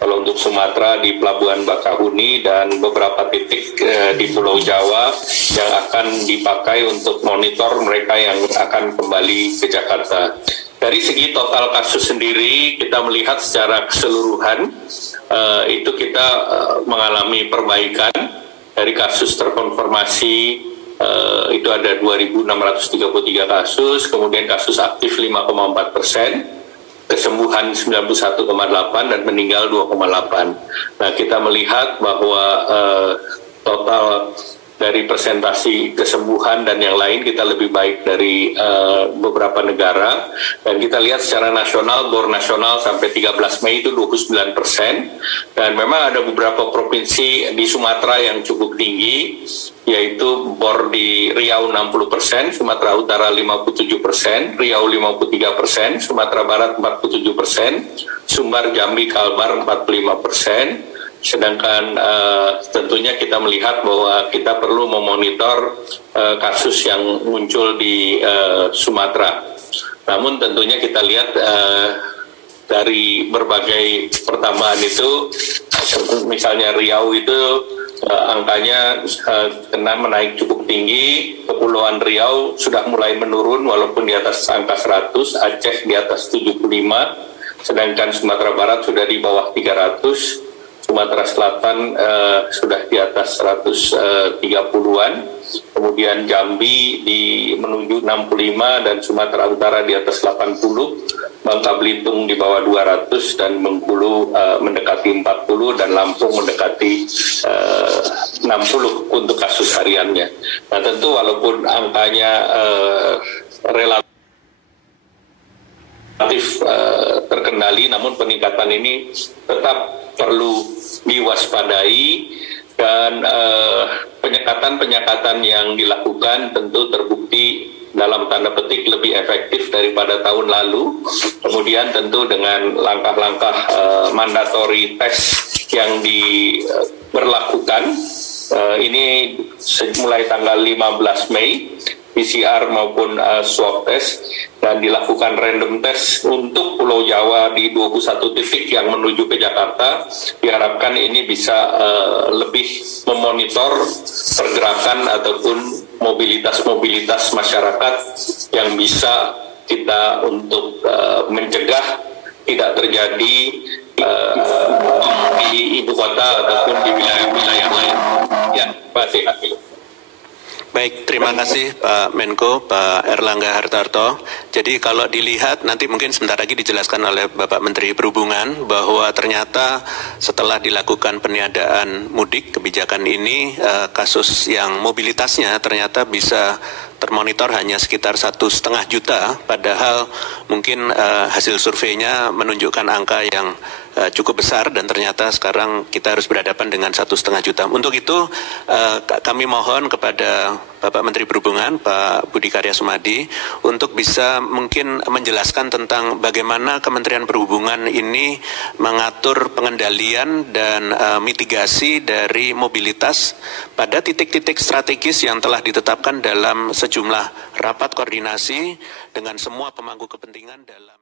Kalau untuk Sumatera di Pelabuhan Bakahuni dan beberapa titik di Pulau Jawa yang akan dipakai untuk monitor mereka yang akan kembali ke Jakarta. Dari segi total kasus sendiri, kita melihat secara keseluruhan itu kita mengalami perbaikan. Dari kasus terkonfirmasi itu ada 2.633 kasus, kemudian kasus aktif 5,4%. Kesembuhan 91,8 dan meninggal 2,8. Nah, kita melihat bahwa total dari presentasi kesembuhan dan yang lain kita lebih baik dari beberapa negara, dan kita lihat secara nasional, BOR nasional sampai 13 Mei itu 29%, dan memang ada beberapa provinsi di Sumatera yang cukup tinggi, yaitu BOR di Riau 60%, Sumatera Utara 57%, Riau 53%, Sumatera Barat 47%, Sumbar, Jambi, Kalbar 45%. Sedangkan tentunya kita melihat bahwa kita perlu memonitor kasus yang muncul di Sumatera. Namun tentunya kita lihat dari berbagai pertambahan itu, misalnya Riau itu angkanya menaik cukup tinggi. Kepulauan Riau sudah mulai menurun walaupun di atas angka 100, Aceh di atas 75, sedangkan Sumatera Barat sudah di bawah 300. Sumatera Selatan sudah di atas 130-an, kemudian Jambi menuju 65 dan Sumatera Utara di atas 80, Bangka Belitung di bawah 200 dan Bengkulu mendekati 40 dan Lampung mendekati 60 untuk kasus hariannya. Nah, tentu walaupun angkanya relatif terkendali, namun peningkatan ini tetap perlu diwaspadai, dan penyekatan yang dilakukan tentu terbukti dalam tanda petik lebih efektif daripada tahun lalu. Kemudian tentu dengan langkah-langkah mandatory test yang diberlakukan ini mulai tanggal 15 Mei, PCR maupun swab test, dan dilakukan random test untuk Pulau Jawa di 21 titik yang menuju ke Jakarta. Diharapkan ini bisa lebih memonitor pergerakan ataupun mobilitas masyarakat yang bisa kita untuk mencegah tidak terjadi di ibu kota ataupun di wilayah-wilayah lain. Ya, terima kasih. Baik, terima kasih Pak Menko, Pak Erlangga Hartarto. Jadi kalau dilihat, nanti mungkin sebentar lagi dijelaskan oleh Bapak Menteri Perhubungan bahwa ternyata setelah dilakukan peniadaan mudik, kebijakan ini kasus yang mobilitasnya ternyata bisa termonitor hanya sekitar 1,5 juta, padahal mungkin hasil surveinya menunjukkan angka yang cukup besar, dan ternyata sekarang kita harus berhadapan dengan 1,5 juta. Untuk itu kami mohon kepada Bapak Menteri Perhubungan, Pak Budi Karya Sumadi, untuk bisa mungkin menjelaskan tentang bagaimana Kementerian Perhubungan ini mengatur pengendalian dan mitigasi dari mobilitas pada titik-titik strategis yang telah ditetapkan dalam sejumlah rapat koordinasi dengan semua pemangku kepentingan dalam